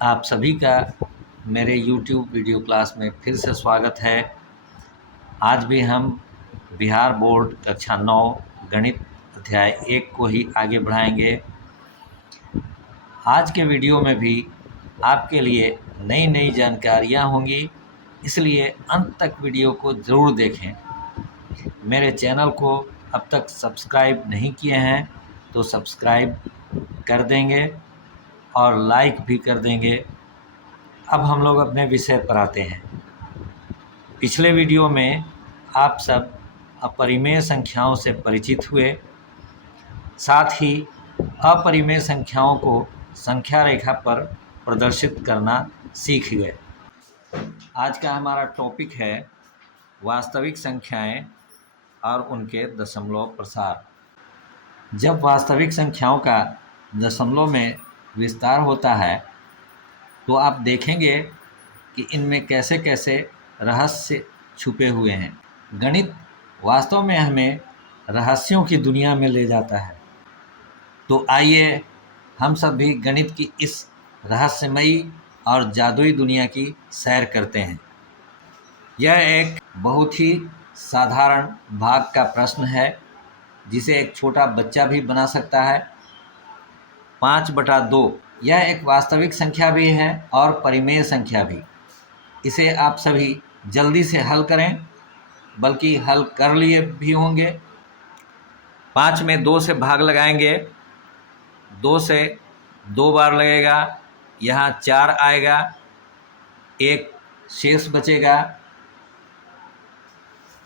आप सभी का मेरे YouTube वीडियो क्लास में फिर से स्वागत है। आज भी हम बिहार बोर्ड कक्षा 9 गणित अध्याय 1 को ही आगे बढ़ाएंगे। आज के वीडियो में भी आपके लिए नई नई जानकारियाँ होंगी, इसलिए अंत तक वीडियो को ज़रूर देखें। मेरे चैनल को अब तक सब्सक्राइब नहीं किए हैं तो सब्सक्राइब कर देंगे और लाइक भी कर देंगे। अब हम लोग अपने विषय पर आते हैं। पिछले वीडियो में आप सब अपरिमेय संख्याओं से परिचित हुए, साथ ही अपरिमेय संख्याओं को संख्या रेखा पर प्रदर्शित करना सीख गए। आज का हमारा टॉपिक है वास्तविक संख्याएं और उनके दशमलव प्रसार। जब वास्तविक संख्याओं का दशमलव में विस्तार होता है तो आप देखेंगे कि इनमें कैसे कैसे रहस्य छुपे हुए हैं। गणित वास्तव में हमें रहस्यों की दुनिया में ले जाता है। तो आइए हम सब भी गणित की इस रहस्यमयी और जादुई दुनिया की सैर करते हैं। यह एक बहुत ही साधारण भाग का प्रश्न है जिसे एक छोटा बच्चा भी बना सकता है। 5/2 यह एक वास्तविक संख्या भी है और परिमेय संख्या भी। इसे आप सभी जल्दी से हल करें, बल्कि हल कर लिए भी होंगे। 5 में 2 से भाग लगाएंगे, 2 से 2 बार लगेगा, यहाँ 4 आएगा, 1 शेष बचेगा।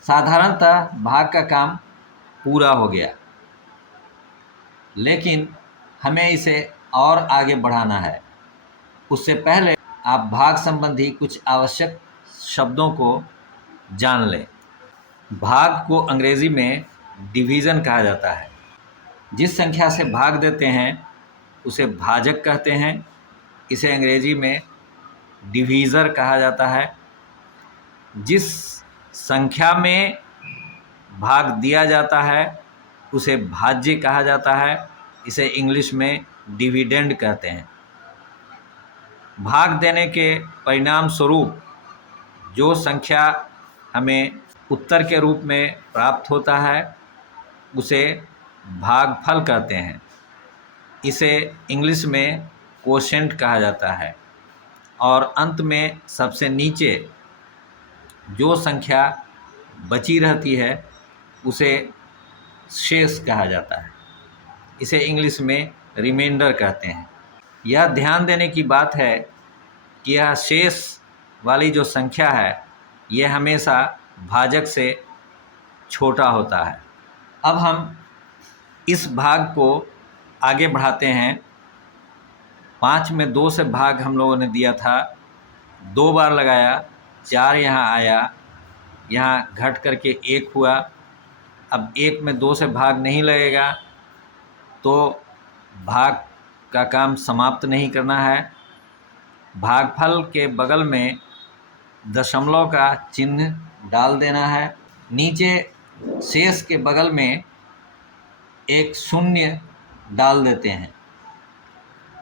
साधारणतः भाग का काम पूरा हो गया, लेकिन हमें इसे और आगे बढ़ाना है। उससे पहले आप भाग संबंधी कुछ आवश्यक शब्दों को जान लें। भाग को अंग्रेजी में डिवीज़न कहा जाता है। जिस संख्या से भाग देते हैं उसे भाजक कहते हैं। इसे अंग्रेजी में डिवीज़र कहा जाता है। जिस संख्या में भाग दिया जाता है उसे भाज्य कहा जाता है। इसे इंग्लिश में डिविडेंड कहते हैं। भाग देने के परिणाम स्वरूप जो संख्या हमें उत्तर के रूप में प्राप्त होता है उसे भागफल कहते हैं। इसे इंग्लिश में कोशेंट कहा जाता है। और अंत में सबसे नीचे जो संख्या बची रहती है उसे शेष कहा जाता है। इसे इंग्लिश में रिमाइंडर कहते हैं। यह ध्यान देने की बात है कि यह शेष वाली जो संख्या है यह हमेशा भाजक से छोटा होता है। अब हम इस भाग को आगे बढ़ाते हैं। 5 में 2 से भाग हम लोगों ने दिया था, 2 बार लगाया, 4 यहाँ आया, यहाँ घट करके 1 हुआ। अब 1 में 2 से भाग नहीं लगेगा तो भाग का काम समाप्त नहीं करना है। भागफल के बगल में दशमलव का चिन्ह डाल देना है। नीचे शेष के बगल में एक शून्य डाल देते हैं।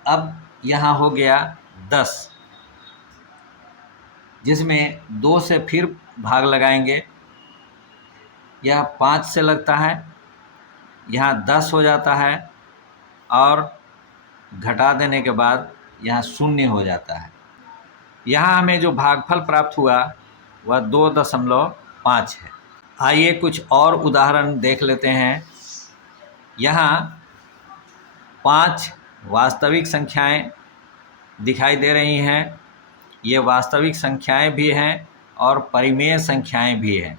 अब यहाँ हो गया 10, जिसमें 2 से फिर भाग लगाएंगे। यह 5 से लगता है, यहाँ 10 हो जाता है और घटा देने के बाद यहाँ शून्य हो जाता है। यहाँ हमें जो भागफल प्राप्त हुआ वह 2.5 है। आइए कुछ और उदाहरण देख लेते हैं। यहाँ 5 वास्तविक संख्याएं दिखाई दे रही हैं। ये वास्तविक संख्याएं भी हैं और परिमेय संख्याएं भी हैं।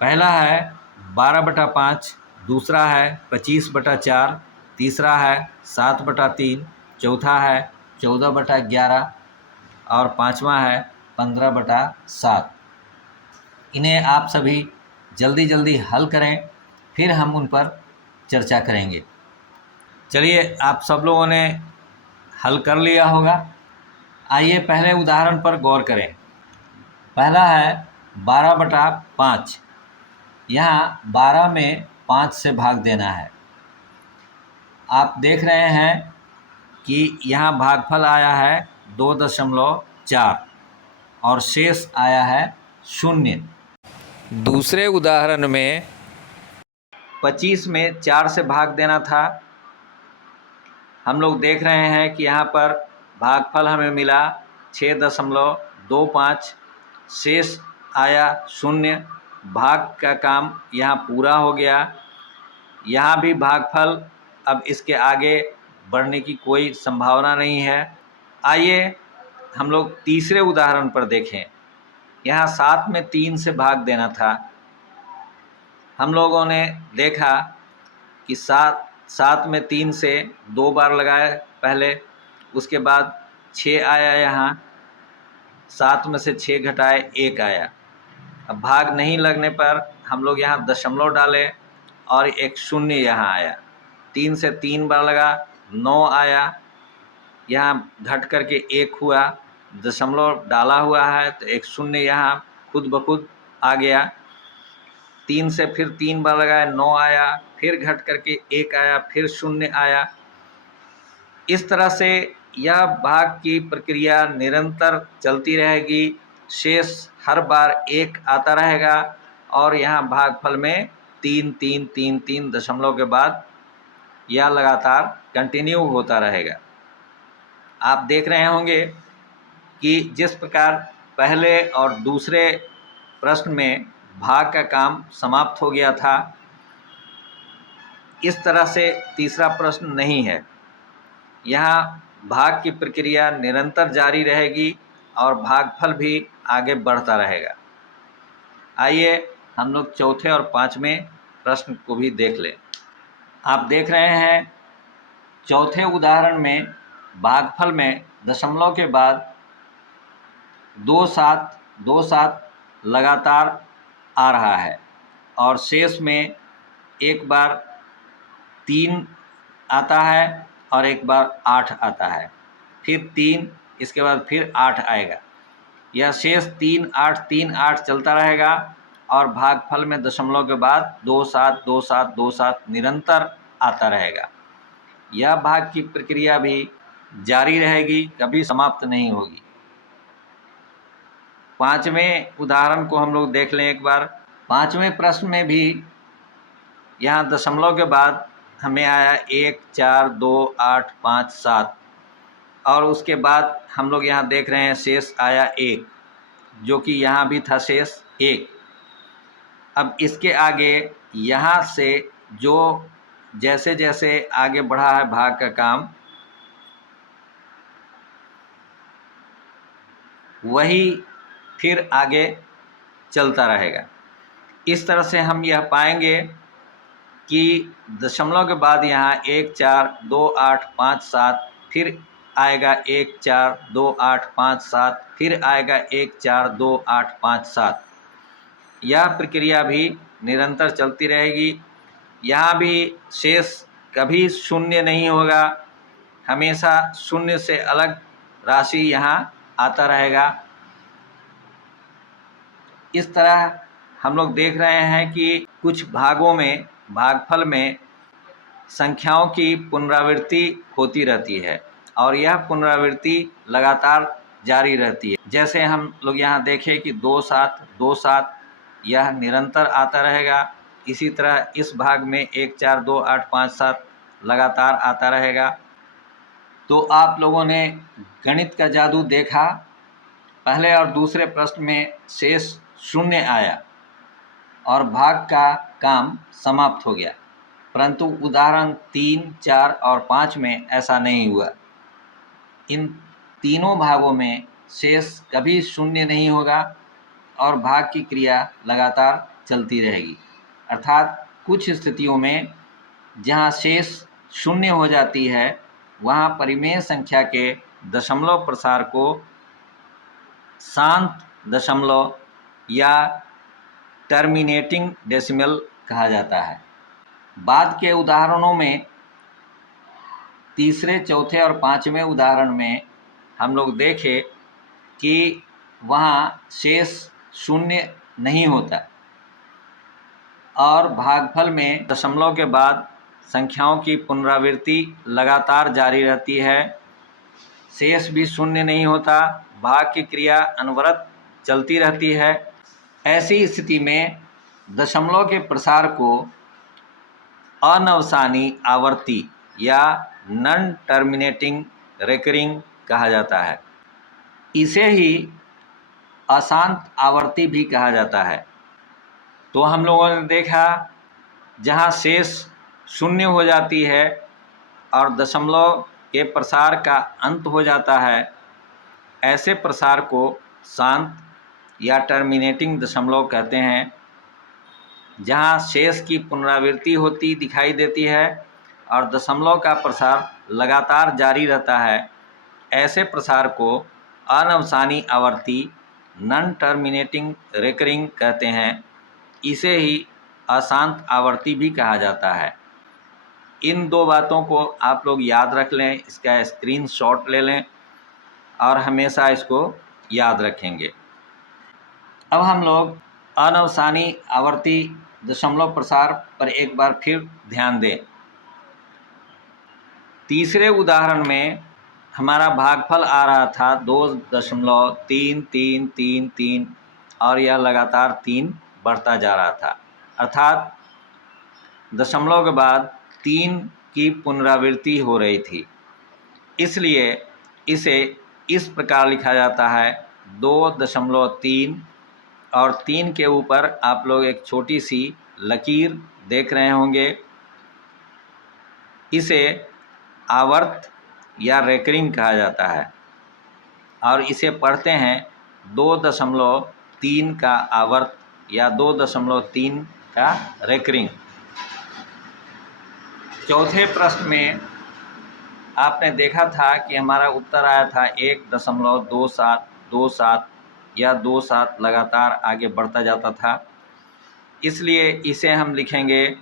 पहला है 12/5, दूसरा है 25/4, तीसरा है 7/3, चौथा है 14/11 और पांचवा है 15/7। इन्हें आप सभी जल्दी जल्दी हल करें, फिर हम उन पर चर्चा करेंगे। चलिए, आप सब लोगों ने हल कर लिया होगा। आइए पहले उदाहरण पर गौर करें। पहला है 12/5। यहाँ 12 में 5 से भाग देना है। आप देख रहे हैं कि यहाँ भागफल आया है 2.4 और शेष आया है 0। दूसरे उदाहरण में 25 में 4 से भाग देना था। हम लोग देख रहे हैं कि यहाँ पर भागफल हमें मिला 6.25, शेष आया 0। भाग का काम यहाँ पूरा हो गया। यहाँ भी भागफल, अब इसके आगे बढ़ने की कोई संभावना नहीं है। आइए हम लोग तीसरे उदाहरण पर देखें। यहाँ 7 में 3 से भाग देना था। हम लोगों ने देखा कि 7 में 3 से 2 बार लगाए पहले, उसके बाद 6 आया, यहाँ 7 में से 6 घटाए 1 आया। अब भाग नहीं लगने पर हम लोग यहाँ दशमलव डाले और एक 0 यहाँ आया। 3 से 3 बार लगा, 9 आया, यहाँ घट करके 1 हुआ। दशमलव डाला हुआ है तो एक 0 यहाँ खुद ब खुद आ गया। 3 से फिर 3 बार लगाया, 9 आया, फिर घट करके 1 आया, फिर 0 आया। इस तरह से यह भाग की प्रक्रिया निरंतर चलती रहेगी। शेष हर बार 1 आता रहेगा और यहाँ भागफल में 3 3 3 3 दशमलव के बाद यह लगातार कंटिन्यू होता रहेगा। आप देख रहे होंगे कि जिस प्रकार पहले और दूसरे प्रश्न में भाग का काम समाप्त हो गया था, इस तरह से तीसरा प्रश्न नहीं है। यहाँ भाग की प्रक्रिया निरंतर जारी रहेगी और भागफल भी आगे बढ़ता रहेगा। आइए हम लोग चौथे और पांचवें प्रश्न को भी देख लें। आप देख रहे हैं चौथे उदाहरण में भागफल में दशमलव के बाद 2 7 2 7 लगातार आ रहा है और शेष में एक बार 3 आता है और एक बार 8 आता है, फिर 3, इसके बाद फिर 8 आएगा। यह शेष 3 8 3 8 चलता रहेगा और भागफल में दशमलव के बाद 2 7 2 7 2 7 निरंतर आता रहेगा। यह भाग की प्रक्रिया भी जारी रहेगी, कभी समाप्त नहीं होगी। पांचवें उदाहरण को हम लोग देख लें एक बार। पांचवें प्रश्न में भी यहाँ दशमलव के बाद हमें आया 1 4 2 8 5 7 और उसके बाद हम लोग यहाँ देख रहे हैं शेष आया 1, जो कि यहाँ भी था शेष 1। अब इसके आगे यहाँ से जो जैसे जैसे आगे बढ़ा है भाग का काम, वही फिर आगे चलता रहेगा। इस तरह से हम यह पाएंगे कि दशमलव के बाद यहाँ 1 4 2 8 5 7, फिर आएगा 1 4 2 8 5 7, फिर आएगा 1 4 2 8 5 7। यह प्रक्रिया भी निरंतर चलती रहेगी। यहाँ भी शेष कभी 0 नहीं होगा, हमेशा 0 से अलग राशि यहाँ आता रहेगा। इस तरह हम लोग देख रहे हैं कि कुछ भागों में भागफल में संख्याओं की पुनरावृत्ति होती रहती है और यह पुनरावृत्ति लगातार जारी रहती है। जैसे हम लोग यहाँ देखें कि 2 7 2 7 यह निरंतर आता रहेगा। इसी तरह इस भाग में 1 4 2 8 5 7 लगातार आता रहेगा। तो आप लोगों ने गणित का जादू देखा। पहले और दूसरे प्रश्न में शेष 0 आया और भाग का काम समाप्त हो गया, परंतु उदाहरण 3 4 और 5 में ऐसा नहीं हुआ। इन तीनों भागों में शेष कभी 0 नहीं होगा और भाग की क्रिया लगातार चलती रहेगी। अर्थात कुछ स्थितियों में जहाँ शेष 0 हो जाती है, वहाँ परिमेय संख्या के दशमलव प्रसार को शांत दशमलव या टर्मिनेटिंग डेसिमल कहा जाता है। बाद के उदाहरणों में तीसरे चौथे और पांचवें उदाहरण में हम लोग देखें कि वहाँ शेष 0 नहीं होता और भागफल में दशमलव के बाद संख्याओं की पुनरावृत्ति लगातार जारी रहती है, शेष भी शून्य नहीं होता, भाग की क्रिया अनवरत चलती रहती है। ऐसी स्थिति में दशमलव के प्रसार को अनवसानी आवर्ती या नॉन टर्मिनेटिंग रेकरिंग कहा जाता है। इसे ही अशांत आवर्ती भी कहा जाता है। तो हम लोगों ने देखा जहाँ शेष शून्य हो जाती है और दशमलव के प्रसार का अंत हो जाता है, ऐसे प्रसार को शांत या टर्मिनेटिंग दशमलव कहते हैं। जहाँ शेष की पुनरावृत्ति होती दिखाई देती है और दशमलव का प्रसार लगातार जारी रहता है, ऐसे प्रसार को अनवसानी आवर्ती नॉन टर्मिनेटिंग रेकरिंग कहते हैं। इसे ही अशांत आवर्ती भी कहा जाता है। इन दो बातों को आप लोग याद रख लें, इसका स्क्रीनशॉट ले लें और हमेशा इसको याद रखेंगे। अब हम लोग अनवसानी आवर्ती दशमलव प्रसार पर एक बार फिर ध्यान दें। तीसरे उदाहरण में हमारा भागफल आ रहा था 2.3333 और यह लगातार 3 बढ़ता जा रहा था, अर्थात दशमलव के बाद 3 की पुनरावृत्ति हो रही थी। इसलिए इसे इस प्रकार लिखा जाता है 2.3 और 3 के ऊपर आप लोग एक छोटी सी लकीर देख रहे होंगे। इसे आवर्त या रेकरिंग कहा जाता है और इसे पढ़ते हैं 2.3 का आवर्त या 2.3 का रेकरिंग। चौथे प्रश्न में आपने देखा था कि हमारा उत्तर आया था 1.2727 या 27 लगातार आगे बढ़ता जाता था। इसलिए इसे हम लिखेंगे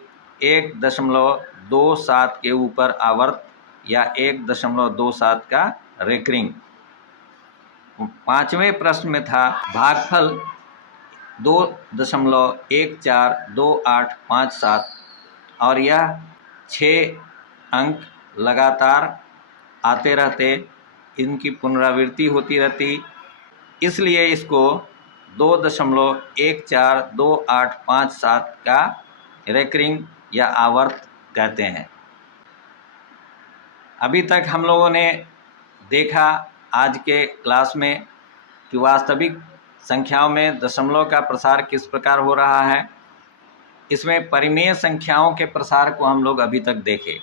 1.27 के ऊपर आवर्त या 1.27 का रेकरिंग। पांचवें प्रश्न में था भागफल 2.142857 और यह 6 अंक लगातार आते रहते, इनकी पुनरावृत्ति होती रहती। इसलिए इसको 2.142857 का रेकरिंग या आवर्त कहते हैं। अभी तक हम लोगों ने देखा आज के क्लास में कि वास्तविक संख्याओं में दशमलव का प्रसार किस प्रकार हो रहा है। इसमें परिमेय संख्याओं के प्रसार को हम लोग अभी तक देखे।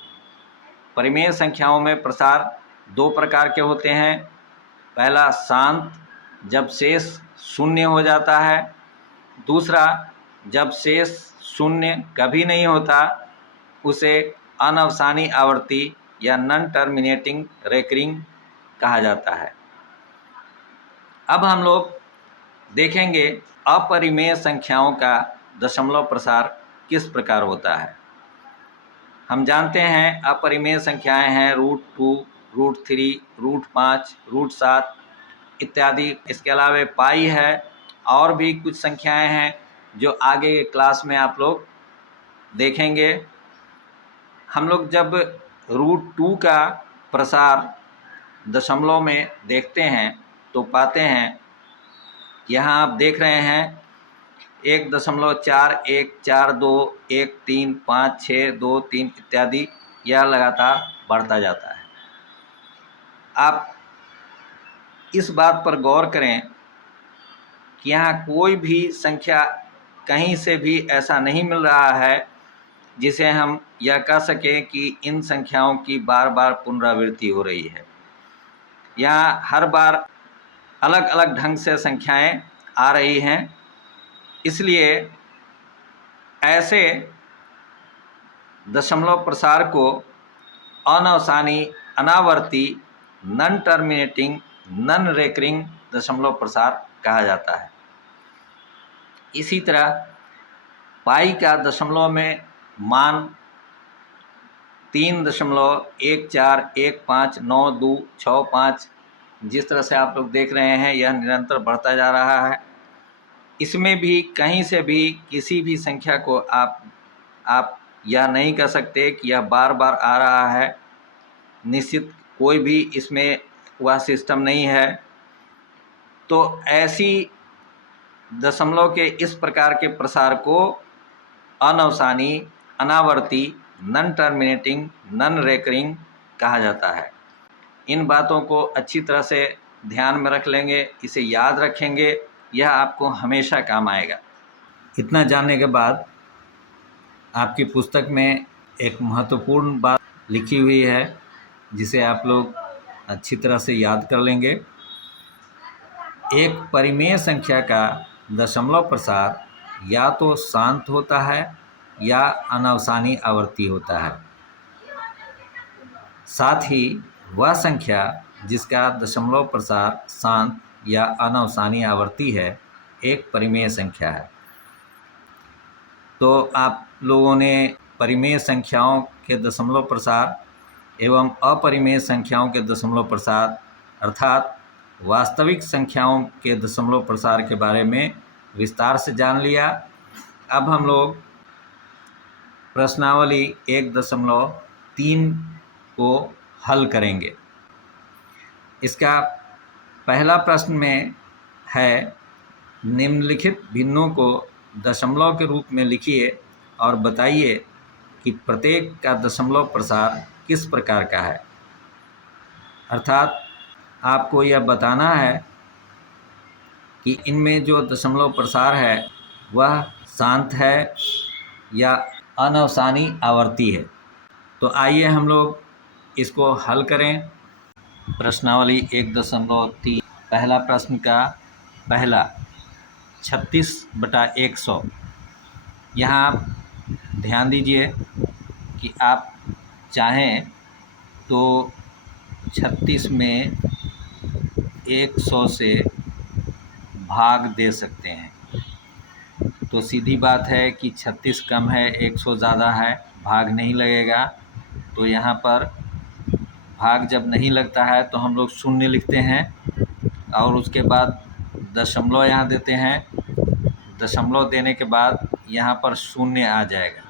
परिमेय संख्याओं में प्रसार 2 प्रकार के होते हैं। पहला शांत, जब शेष शून्य हो जाता है। दूसरा, जब शेष शून्य कभी नहीं होता, उसे अनवसानी आवर्ती या नॉन टर्मिनेटिंग रेकरिंग कहा जाता है। अब हम लोग देखेंगे अपरिमेय संख्याओं का दशमलव प्रसार किस प्रकार होता है। हम जानते हैं अपरिमेय संख्याएं हैं √2, √3, √5, √7 इत्यादि। इसके अलावा पाई है और भी कुछ संख्याएं हैं जो आगे के क्लास में आप लोग देखेंगे। हम लोग जब √2 का प्रसार दशमलव में देखते हैं तो पाते हैं, यहाँ आप देख रहे हैं 1.4142135623 इत्यादि, यह लगातार बढ़ता जाता है। आप इस बात पर गौर करें कि यहाँ कोई भी संख्या कहीं से भी ऐसा नहीं मिल रहा है जिसे हम यह कह सकें कि इन संख्याओं की बार बार पुनरावृत्ति हो रही है। यहाँ हर बार अलग अलग ढंग से संख्याएं आ रही हैं। इसलिए ऐसे दशमलव प्रसार को अनवसानी, अनावर्ती, नॉन टर्मिनेटिंग, नॉन रेकरिंग दशमलव प्रसार कहा जाता है। इसी तरह पाई का दशमलव में मान 3.14159265 जिस तरह से आप लोग देख रहे हैं, यह निरंतर बढ़ता जा रहा है। इसमें भी कहीं से भी किसी भी संख्या को आप यह नहीं कह सकते कि यह बार बार आ रहा है। निश्चित कोई भी इसमें वह सिस्टम नहीं है। तो ऐसी दशमलव के इस प्रकार के प्रसार को अनवसानी, अनावर्ती, नॉन टर्मिनेटिंग, नॉन रेकरिंग कहा जाता है। इन बातों को अच्छी तरह से ध्यान में रख लेंगे, इसे याद रखेंगे, यह आपको हमेशा काम आएगा। इतना जानने के बाद आपकी पुस्तक में एक महत्वपूर्ण बात लिखी हुई है जिसे आप लोग अच्छी तरह से याद कर लेंगे। एक परिमेय संख्या का दशमलव प्रसार या तो शांत होता है या अनवसानी आवर्ती होता है। साथ ही वह संख्या जिसका दशमलव प्रसार शांत या अनवसानी आवर्ती है एक परिमेय संख्या है। तो आप लोगों ने परिमेय संख्याओं के दशमलव प्रसार एवं अपरिमेय संख्याओं के दशमलव प्रसार अर्थात वास्तविक संख्याओं के दशमलव प्रसार के बारे में विस्तार से जान लिया। अब हम लोग प्रश्नावली 1.3 को हल करेंगे। इसका पहला प्रश्न में है, निम्नलिखित भिन्नों को दशमलव के रूप में लिखिए और बताइए कि प्रत्येक का दशमलव प्रसार किस प्रकार का है। अर्थात आपको यह बताना है कि इनमें जो दशमलव प्रसार है वह शांत है या अनवसानी आवर्ती है। तो आइए हम लोग इसको हल करें। प्रश्नावली 1.3 पहला प्रश्न का पहला 36/100। यहाँ आप ध्यान दीजिए कि आप चाहें तो 36 में 100 से भाग दे सकते हैं। तो सीधी बात है कि 36 कम है, 100 ज़्यादा है, भाग नहीं लगेगा। तो यहाँ पर भाग जब नहीं लगता है तो हम लोग शून्य लिखते हैं और उसके बाद दशमलव यहाँ देते हैं। दशमलव देने के बाद यहाँ पर शून्य आ जाएगा।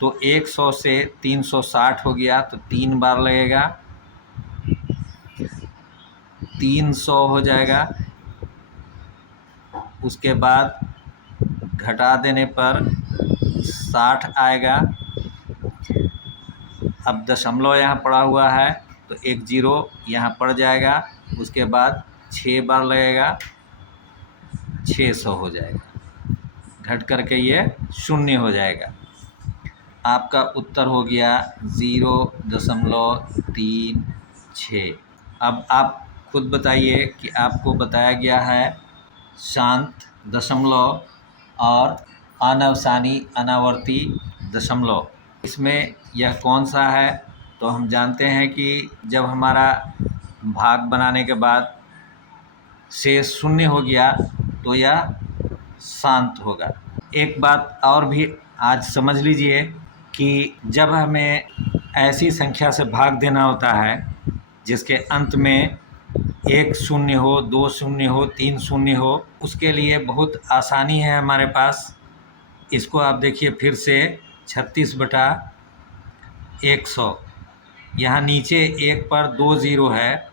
तो 100 से 360 हो गया तो 3 बार लगेगा, 300 हो जाएगा। उसके बाद घटा देने पर 60 आएगा। अब दशमलव यहाँ पड़ा हुआ है तो 1 0 यहाँ पड़ जाएगा। उसके बाद 6 बार लगेगा, 600 हो जाएगा। घट करके ये शून्य हो जाएगा। आपका उत्तर हो गया 0.36। अब आप खुद बताइए कि आपको बताया गया है शांत दशमलव और अनवसानी अनावर्ती दशमलव, इसमें यह कौन सा है। तो हम जानते हैं कि जब हमारा भाग बनाने के बाद शेष शून्य हो गया तो यह शांत होगा। एक बात और भी आज समझ लीजिए कि जब हमें ऐसी संख्या से भाग देना होता है जिसके अंत में 1 शून्य हो, 2 शून्य हो, 3 शून्य हो, उसके लिए बहुत आसानी है हमारे पास। इसको आप देखिए फिर से 36/100। यहाँ नीचे 1 पर 2 0 है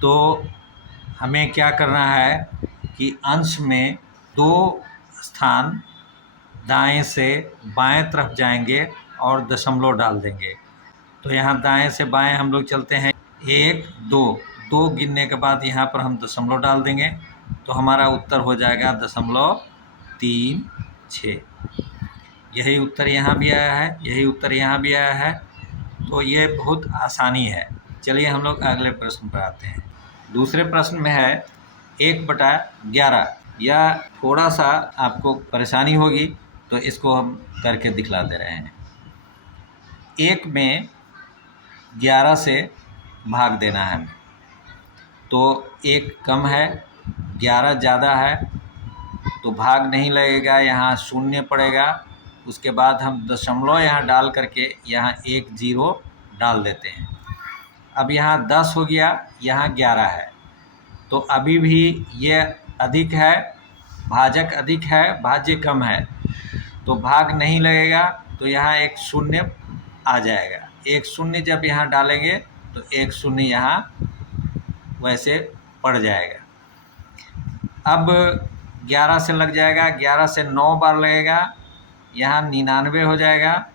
तो हमें क्या करना है कि अंश में 2 स्थान दाएं से बाएं तरफ जाएंगे और दशमलव डाल देंगे। तो यहाँ दाएं से बाएं हम लोग चलते हैं, 1 2 2 गिनने के बाद यहाँ पर हम दशमलव डाल देंगे तो हमारा उत्तर हो जाएगा 0.36। यही उत्तर यहाँ भी आया है, यही उत्तर यहाँ भी आया है। तो ये बहुत आसानी है। चलिए हम लोग अगले प्रश्न पर आते हैं। दूसरे प्रश्न में है 1/11। यह थोड़ा सा आपको परेशानी होगी तो इसको हम करके दिखला दे रहे हैं। 1 में 11 से भाग देना है हमें। तो 1 कम है, 11 ज़्यादा है तो भाग नहीं लगेगा, यहाँ शून्य पड़ेगा। उसके बाद हम दशमलव यहाँ डाल करके यहाँ 1 0 डाल देते हैं। अब यहाँ 10 हो गया, यहाँ 11 है तो अभी भी ये अधिक है, भाजक अधिक है, भाज्य कम है तो भाग नहीं लगेगा। तो यहाँ एक शून्य आ जाएगा। एक शून्य जब यहाँ डालेंगे तो एक शून्य यहाँ वैसे पड़ जाएगा। अब 11 से लग जाएगा, 11 से 9 बार लगेगा, यहाँ 99 हो जाएगा।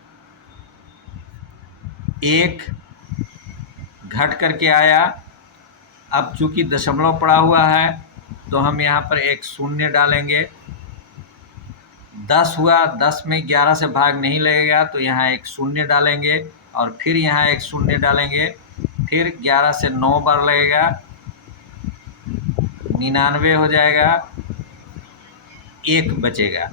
एक घट करके आया। अब चूंकि दशमलव पड़ा हुआ है तो हम यहाँ पर एक शून्य डालेंगे। 10 हुआ, 10 में 11 से भाग नहीं लगेगा तो यहाँ एक शून्य डालेंगे और फिर यहाँ एक शून्य डालेंगे। फिर 11 से 9 बार लगेगा, 99 हो जाएगा, एक बचेगा।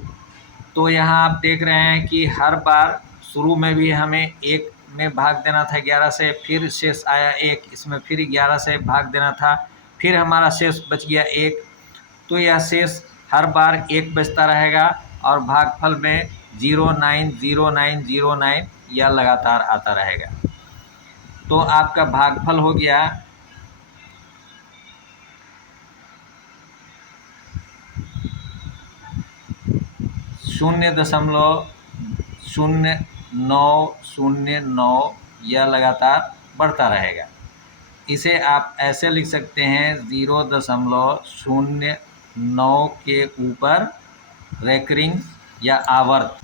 तो यहाँ आप देख रहे हैं कि हर बार शुरू में भी हमें एक में भाग देना था 11 से, फिर शेष आया एक, इसमें फिर 11 से भाग देना था, फिर हमारा शेष बच गया एक। तो यह शेष हर बार एक बचता रहेगा और भागफल में 090909 यह लगातार आता रहेगा। तो आपका भागफल हो गया 0.0909, यह लगातार बढ़ता रहेगा। इसे आप ऐसे लिख सकते हैं 0.09 के ऊपर रेकरिंग या आवर्त।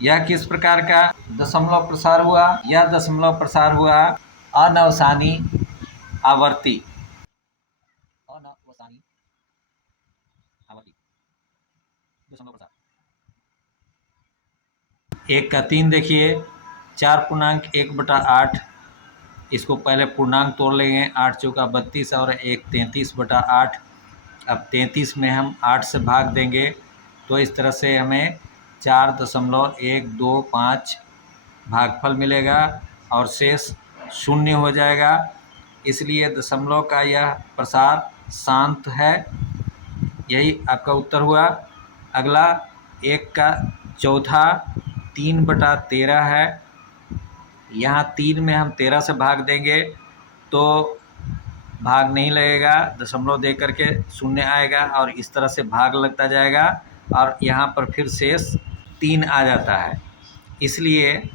यह किस प्रकार का दशमलव प्रसार हुआ? यह दशमलव प्रसार हुआ अनवसानी आवर्ती। अनवसानी आवर्ती दशमलव प्रसार। 1 का 3 देखिए, 4.1/8। इसको पहले पूर्णांक तोड़ लेंगे, 8 चौका 32 और 1 33/8। अब 33 में हम 8 से भाग देंगे तो इस तरह से हमें 4.125 भागफल मिलेगा और शेष शून्य हो जाएगा। इसलिए दशमलव का यह प्रसार शांत है। यही आपका उत्तर हुआ। अगला 1 का चौथा 3/13 है। यहाँ 3 में हम 13 से भाग देंगे तो भाग नहीं लगेगा, दशमलव दे करके शून्य आएगा और इस तरह से भाग लगता जाएगा और यहाँ पर फिर शेष 3 आ जाता है। इसलिए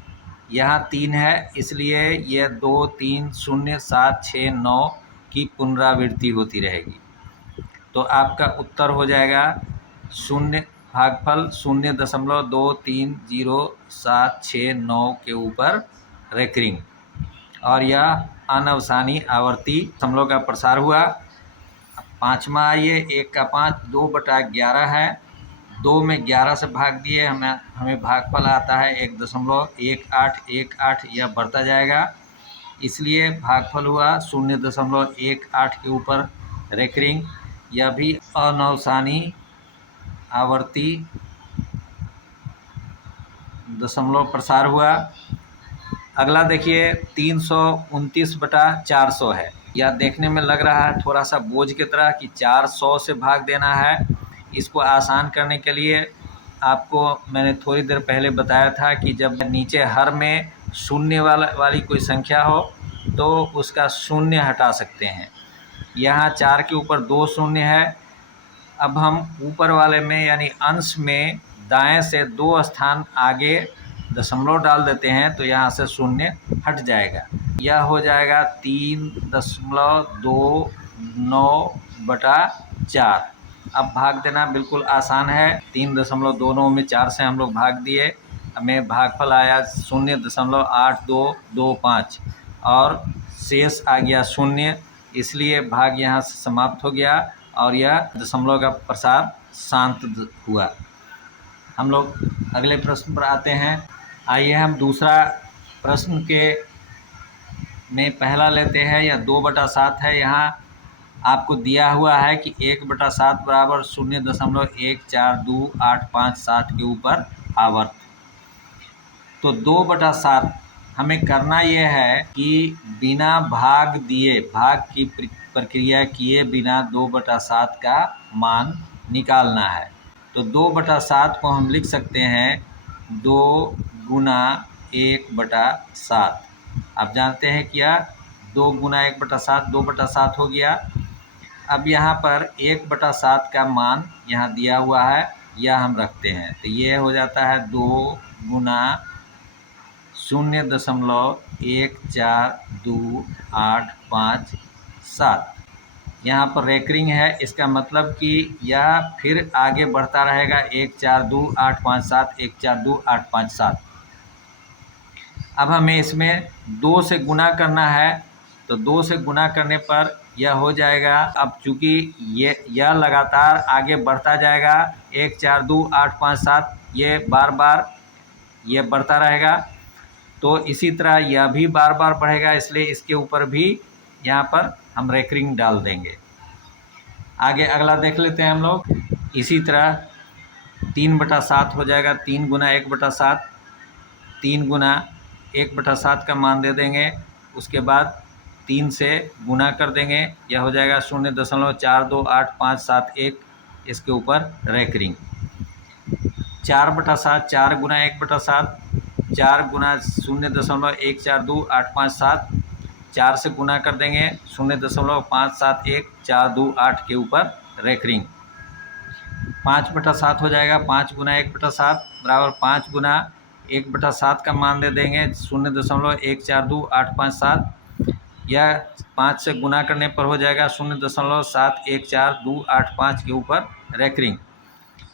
यहाँ 3 है, इसलिए यह 2 3 0 7 6 9 की पुनरावृत्ति होती रहेगी। तो आपका उत्तर हो जाएगा शून्य, भागफल 0.230769 के ऊपर रेकरिंग, और यह अनवसानी आवर्ती दशमलव का प्रसार हुआ। पाँचवा आइए, 1 का 5 2/11 है। 2 में 11 से भाग दिए, हमें भागफल आता है 1.1818। यह बढ़ता जाएगा, इसलिए भागफल हुआ 0.18 के ऊपर रेकरिंग। यह भी अनवसानी आवर्ती दशमलव प्रसार हुआ। अगला देखिए 329/400 है। यह देखने में लग रहा है थोड़ा सा बोझ की तरह कि 400 से भाग देना है। इसको आसान करने के लिए आपको मैंने थोड़ी देर पहले बताया था कि जब नीचे हर में शून्य वाली कोई संख्या हो तो उसका शून्य हटा सकते हैं। यहाँ 4 के ऊपर 2 शून्य है। अब हम ऊपर वाले में यानी अंश में दाएं से 2 स्थान आगे दशमलव डाल देते हैं तो यहाँ से शून्य हट जाएगा। यह हो जाएगा 3.29/4। अब भाग देना बिल्कुल आसान है। 3.29 में 4 से हम लोग भाग दिए, हमें भागफल आया 0.8225 और शेष आ गया शून्य। इसलिए भाग यहाँ से समाप्त हो गया और यह दशमलव का प्रसार शांत हुआ। हम लोग अगले प्रश्न पर आते हैं। आइए हम दूसरा प्रश्न के में पहला लेते हैं। यह 2/7 है। यहाँ आपको दिया हुआ है कि 1/7 बराबर 0.142857 के ऊपर आवर्त। तो 2/7 हमें करना यह है कि बिना भाग दिए, भाग की प्रक्रिया किए बिना 2/7 का मान निकालना है। तो 2/7 को हम लिख सकते हैं 2 गुना 1/7। आप जानते हैं क्या, 2 गुना 1/7 2/7 हो गया। अब यहाँ पर 1/7 का मान यहाँ दिया हुआ है, यह हम रखते हैं तो ये हो जाता है 2 गुना 0.1428557। यहाँ पर रेकरिंग है, इसका मतलब कि यह फिर आगे बढ़ता रहेगा 142857 142857। अब हमें इसमें 2 से गुना करना है, तो 2 से गुना करने पर यह हो जाएगा। अब चूँकि यह लगातार आगे बढ़ता जाएगा 142857, ये बार बार ये बढ़ता रहेगा, तो इसी तरह यह भी बार बार बढ़ेगा, इसलिए इसके ऊपर भी यहाँ पर हम रेकरिंग डाल देंगे। आगे अगला देख लेते हैं हम लोग। इसी तरह 3/7 हो जाएगा, 3 गुना 1/7, 3 गुना 1/7 का मान दे देंगे, उसके बाद 3 से गुना कर देंगे, यह हो जाएगा 0.428571, इसके ऊपर रेकरिंग। 4/7, 4 गुना 1/7, 4 गुना 0.142857, 4 से गुना कर देंगे 0.571428 के ऊपर रेकरिंग। 5/7 हो जाएगा, 5 गुना 1/7 बराबर 5 गुना 1/7 का मान दे देंगे 0.142857, यह 5 से गुना करने पर हो जाएगा 0.714285 के ऊपर रेकरिंग।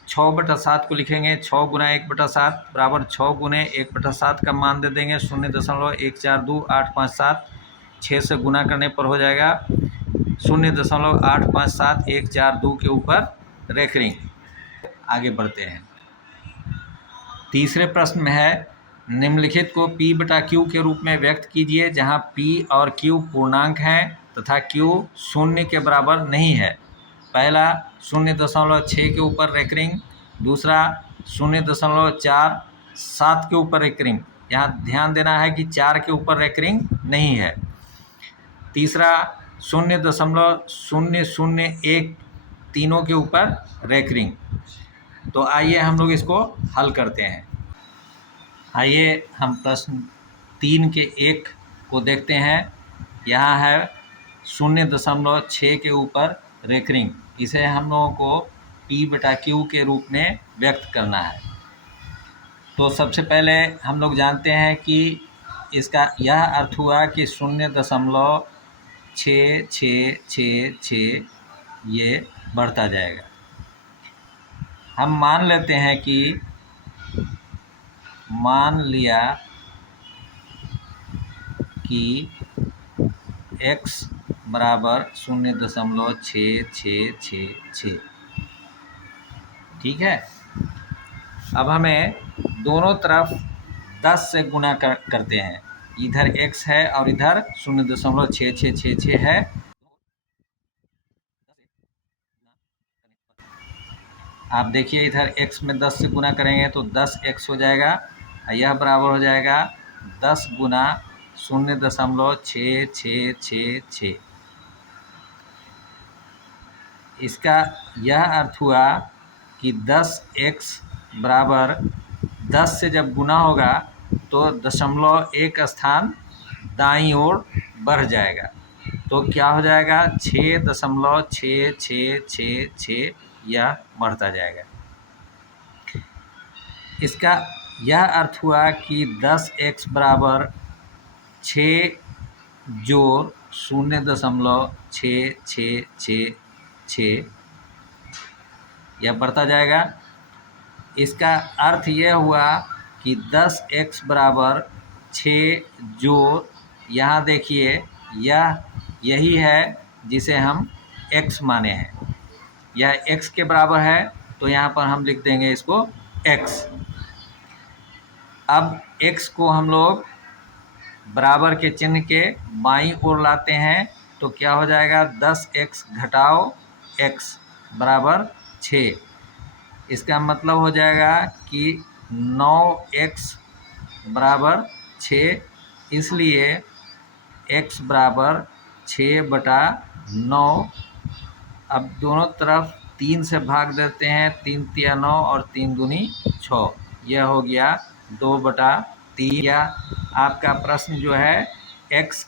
6/7 को लिखेंगे, 6 गुना 1/7 बराबर 6 गुने 1/7 का मान दे देंगे 0.142857, 6 से गुना करने पर हो जाएगा 0.857142 के ऊपर रेकरिंग। आगे बढ़ते हैं। तीसरे प्रश्न में है, निम्नलिखित को P/Q के रूप में व्यक्त कीजिए जहां P और Q पूर्णांक हैं तथा Q 0 के बराबर नहीं है। पहला 0.6 के ऊपर रेकरिंग, दूसरा 0.47 के ऊपर रेकरिंग, यहाँ ध्यान देना है कि 4 के ऊपर रेकरिंग नहीं है। तीसरा 0.001 तीनों के ऊपर रेकरिंग। तो आइए हम लोग इसको हल करते हैं। आइए हम प्रश्न 3 के 1 को देखते हैं। यहाँ है 0.6 के ऊपर रेकरिंग, इसे हम लोगों को P/Q के रूप में व्यक्त करना है। तो सबसे पहले हम लोग जानते हैं कि इसका यह अर्थ हुआ कि 0.6666 ये बढ़ता जाएगा। हम मान लेते हैं कि मान लिया कि x बराबर 0.6666, ठीक है। अब हमें दोनों तरफ 10 से गुना करते हैं, इधर x है और इधर 0.6666 है। आप देखिए इधर x में 10 से गुना करेंगे तो 10x हो जाएगा, यह बराबर हो जाएगा 10 गुना 0.6666। इसका यह अर्थ हुआ कि 10x बराबर 10 से जब गुना होगा तो 0.1 स्थान दाईं ओर बढ़ जाएगा, तो क्या हो जाएगा 6.6666, यह बढ़ता जाएगा। इसका यह अर्थ हुआ कि 10x बराबर 6 जोड़ 0.6666, यह बढ़ता जाएगा। इसका अर्थ यह हुआ कि 10x बराबर 6 जोड़, यहाँ देखिए यही है जिसे हम x माने हैं, यह x के बराबर है, तो यहाँ पर हम लिख देंगे इसको x। अब x को हम लोग बराबर के चिन्ह के बाईं ओर लाते हैं, तो क्या हो जाएगा 10x घटाओ x बराबर 6। इसका मतलब हो जाएगा कि 9x बराबर 6, इसलिए x बराबर 6/9। अब दोनों तरफ 3 से भाग देते हैं, 3 तिया 9 और 3 दूनी 6, यह हो गया 2/3। या आपका प्रश्न जो है x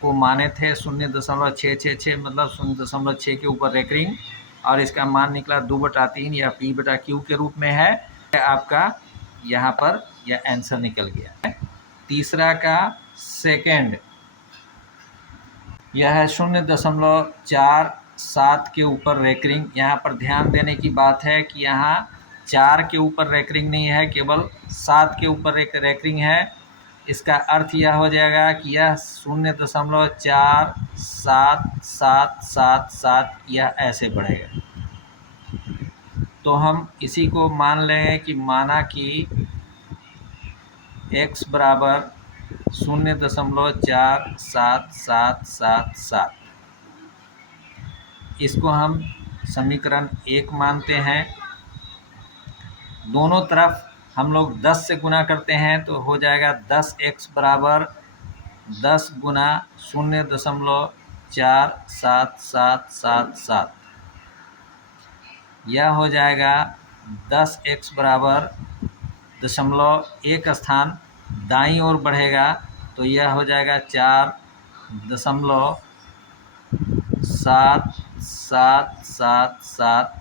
को माने थे 0.666, मतलब 0.6 के ऊपर रेकरिंग, और इसका मान निकला 2/3 या P/Q के रूप में है। आपका यहाँ पर यह आंसर निकल गया है। तीसरा का सेकेंड, यह है 0.47 के ऊपर रैकरिंग। यहाँ पर ध्यान देने की बात है कि यहाँ 4 के ऊपर रैकरिंग नहीं है, केवल 7 के ऊपर रैकरिंग है। इसका अर्थ यह हो जाएगा कि यह 0.477777 यह ऐसे बढ़ेगा। तो हम इसी को मान लें कि माना कि x बराबर 0.47777, इसको हम समीकरण 1 मानते हैं। दोनों तरफ हम लोग 10 से गुना करते हैं तो हो जाएगा 10x बराबर 10 गुना 0.47777, यह हो जाएगा 10x बराबर 0.1 स्थान दाईं ओर बढ़ेगा तो यह हो जाएगा 4.7777।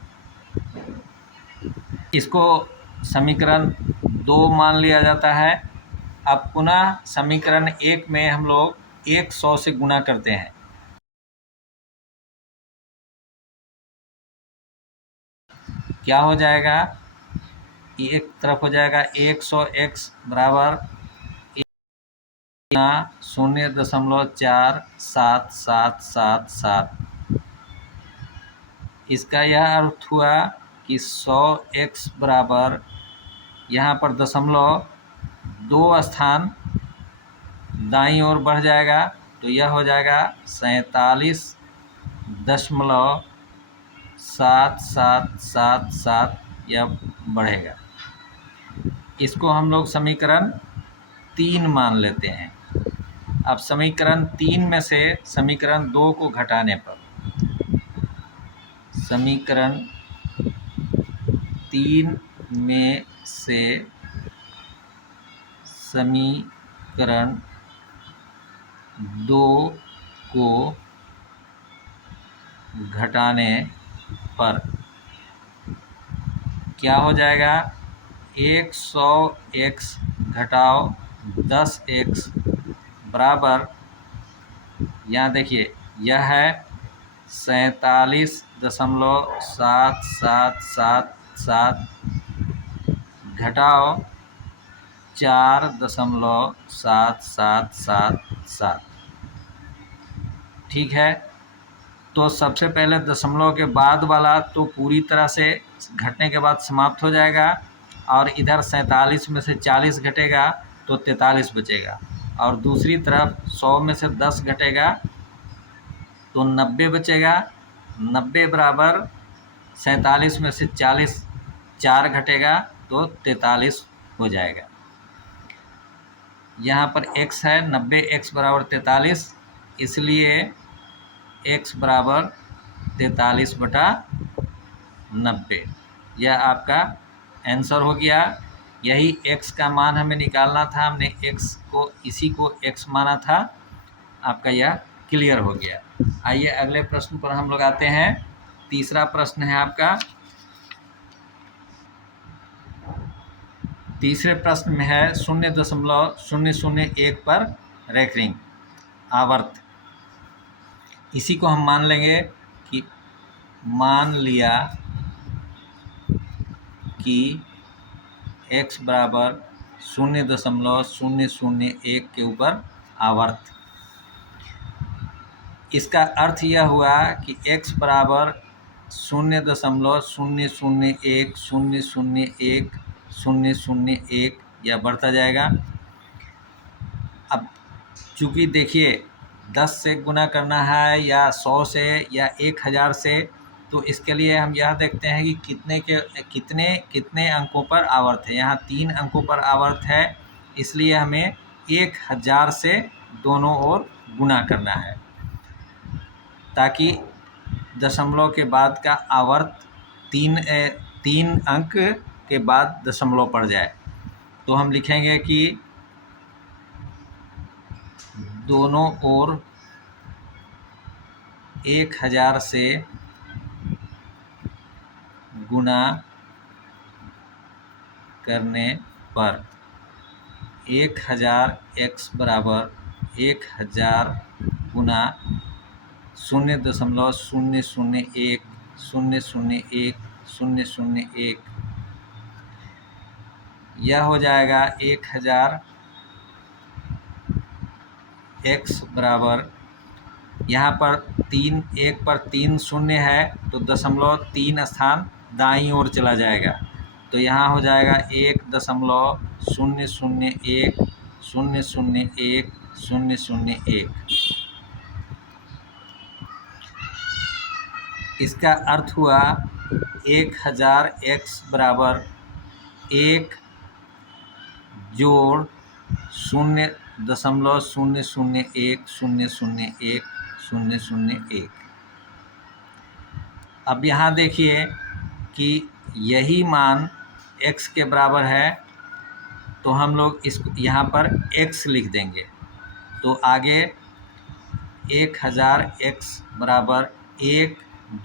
इसको समीकरण 2 मान लिया जाता है। अब पुनः समीकरण 1 में हम लोग 100 से गुना करते हैं। क्या हो जाएगा, एक तरफ हो जाएगा 100x बराबर 0.4777। इसका यह अर्थ हुआ कि 100x बराबर यहाँ पर 0.2 स्थान दाईं ओर बढ़ जाएगा तो यह हो जाएगा 47.7777, यह बढ़ेगा। इसको हम लोग समीकरण 3 मान लेते हैं। अब समीकरण 3 में से समीकरण 2 को घटाने पर, समीकरण 3 में से समीकरण 2 को घटाने पर क्या हो जाएगा, 100x घटाओ 10x बराबर, यहाँ देखिए यह है 47.7777 घटाओ 4.7777। ठीक है, तो सबसे पहले दशमलव के बाद वाला तो पूरी तरह से घटने के बाद समाप्त हो जाएगा और इधर 47 में से 40 घटेगा तो 43 बचेगा, और दूसरी तरफ 100 में से 10 घटेगा तो 90 बचेगा। 90 बराबर 47 में से 4 घटेगा तो 43 हो जाएगा। यहाँ पर x है 90x बराबर 43, इसलिए x बराबर 43/90, यह आपका आंसर हो गया। यही x का मान हमें निकालना था, हमने x को इसी को x माना था। आपका यह क्लियर हो गया। आइए अगले प्रश्न पर हम लोग आते हैं। तीसरा प्रश्न है आपका, तीसरे प्रश्न में है 0.001 पर रैकरिंग आवर्त। इसी को हम मान लेंगे कि मान लिया कि x बराबर 0.001 के ऊपर आवर्त। इसका अर्थ यह हुआ कि x बराबर 0.001001001 यह बढ़ता जाएगा। अब चूँकि देखिए 10 से गुना करना है या 100 से या 1000 से, तो इसके लिए हम यह देखते हैं कि कितने अंकों पर आवर्त है। यहाँ 3 अंकों पर आवर्त है, इसलिए हमें 1000 से दोनों ओर गुना करना है ताकि दशमलव के बाद का आवर्त 3 अंक के बाद दशमलव पड़ जाए। तो हम लिखेंगे कि दोनों ओर 1000 से गुना करने पर 1000 x बराबर 1000 गुना 0.001 001 यह हो जाएगा 1000 x बराबर, यहाँ पर 1 पर 3 शून्य है तो 0.3 स्थान दाईं ओर चला जाएगा, तो यहाँ हो जाएगा 1.001 इसका अर्थ हुआ 1000 x बराबर 1 जोड़ 0.001 अब यहाँ देखिए कि यही मान x के बराबर है, तो हम लोग इस यहाँ पर x लिख देंगे। तो आगे 1000 x बराबर 1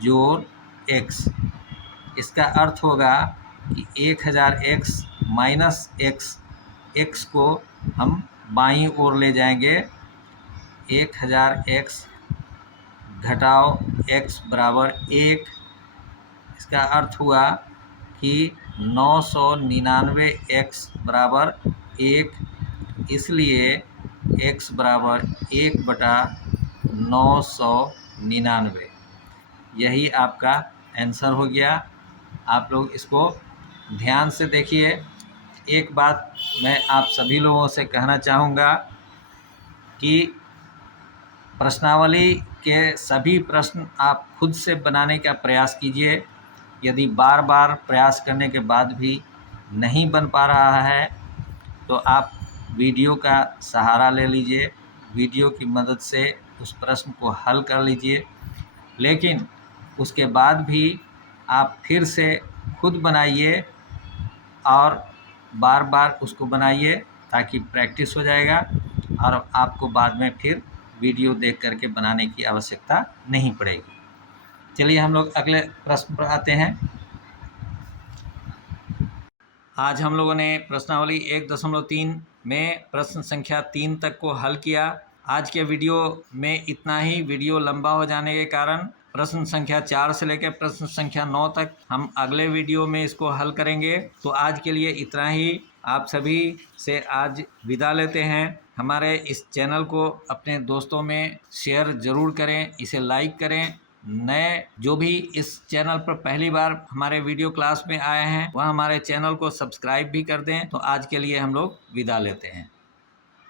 जोड़ x, इसका अर्थ होगा कि 1000 x माइनस x को हम बाईं ओर ले जाएंगे। 1000 x घटाओ x बराबर 1, इसका अर्थ हुआ कि 999 x बराबर 1, इसलिए x बराबर 1/999। यही आपका आंसर हो गया। आप लोग इसको ध्यान से देखिए। एक बात मैं आप सभी लोगों से कहना चाहूँगा कि प्रश्नावली के सभी प्रश्न आप खुद से बनाने का प्रयास कीजिए। यदि बार बार प्रयास करने के बाद भी नहीं बन पा रहा है तो आप वीडियो का सहारा ले लीजिए, वीडियो की मदद से उस प्रश्न को हल कर लीजिए। लेकिन उसके बाद भी आप फिर से खुद बनाइए और बार बार उसको बनाइए, ताकि प्रैक्टिस हो जाएगा और आपको बाद में फिर वीडियो देख करके बनाने की आवश्यकता नहीं पड़ेगी। चलिए हम लोग अगले प्रश्न पर आते हैं। आज हम लोगों ने प्रश्नावली 1.3 में प्रश्न संख्या 3 तक को हल किया। आज के वीडियो में इतना ही। वीडियो लंबा हो जाने के कारण प्रश्न संख्या 4 से लेकर प्रश्न संख्या 9 तक हम अगले वीडियो में इसको हल करेंगे। तो आज के लिए इतना ही। आप सभी से आज विदा लेते हैं। हमारे इस चैनल को अपने दोस्तों में शेयर ज़रूर करें, इसे लाइक करें। नए जो भी इस चैनल पर पहली बार हमारे वीडियो क्लास में आए हैं वह हमारे चैनल को सब्सक्राइब भी कर दें। तो आज के लिए हम लोग विदा लेते हैं।